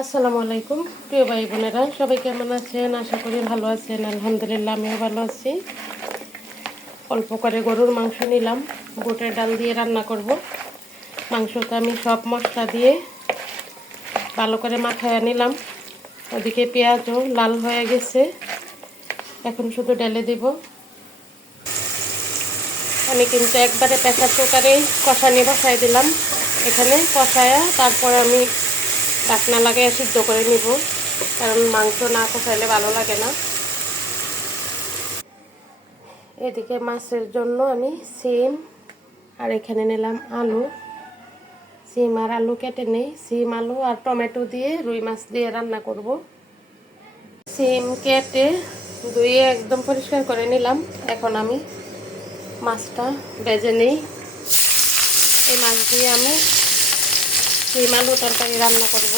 আসসালামু আলাইকুম প্রিয় ভাই বোনেরা, সবাই কেমন আছেন? আশা করি ভালো আছেন। আলহামদুলিল্লাহ আমিও ভালো আছি। অল্প করে গরুর মাংস নিলাম, বুটের ডাল দিয়ে রান্না করব। মাংসটা আমি সব মশলা দিয়ে ভালো করে মাখায় নিলাম। ওদিকে পেঁয়াজও লাল হয়ে গেছে, এখন শুধু ঢেলে দিব। আমি কিন্তু একবারে প্রেসার কুকারে কষানি বসাই দিলাম। এখানে কষায়া তারপর আমি ঢাকনা লাগিয়ে সিদ্ধ করে নিব, কারণ মাংস না কষাইলে ভালো লাগে না। এদিকে মাছের জন্য আমি সিম আর এখানে নিলাম আলু। সিম আর আলু কেটে নেই, সিম আলু আর টমেটো দিয়ে রুই মাছ দিয়ে রান্না করব। সিম কেটে ধুয়ে একদম পরিষ্কার করে নিলাম। এখন আমি মাছটা ভেজে নিই। এই মাছ দিয়ে আমি সিম আলু তরকারি রান্না করব।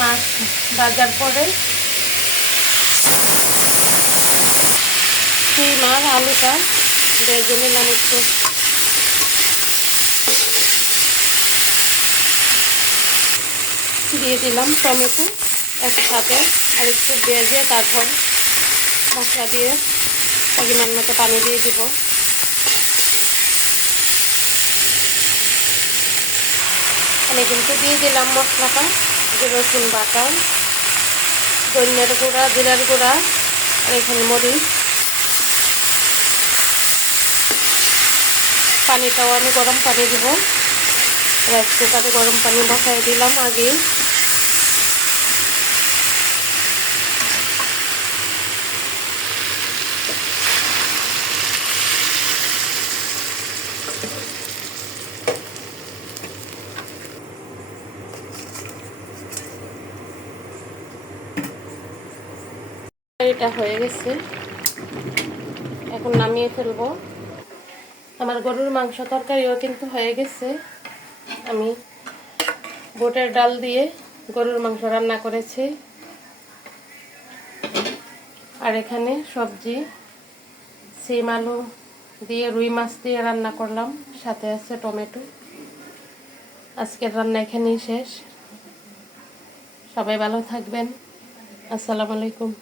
মাছ ভাজার পরে সিম আর আলুটা ভেজে নিলাম একটু। দিয়ে দিলাম টমেটো একসাথে, আর একটু ভেজে তারপর মশলা দিয়ে পরিমাণ মতো পানি দিয়ে দিব। আমি কিন্তু দিয়ে দিলাম মশলাটা, রসুন বাটা, ধনিয়ার গুঁড়া, জিরার গুঁড়া, আর এখানে মরিচ। পানিটাও আমি গরম পানি দিব। রাইস কুকারে গরম পানি বসাই দিলাম আগে। এটা হয়ে গেছে, এখন নামিয়ে ফেলবো। আমার গরুর মাংস তরকারিও কিন্তু হয়ে গেছে। আমি বুটের ডাল দিয়ে গরুর মাংস রান্না করেছি, আর এখানে সবজি সিম আলু দিয়ে রুই মাছ দিয়ে রান্না করলাম, সাথে আছে টমেটো। আজকের রান্না এখানেই শেষ। সবাই ভালো থাকবেন। আসসালামু আলাইকুম।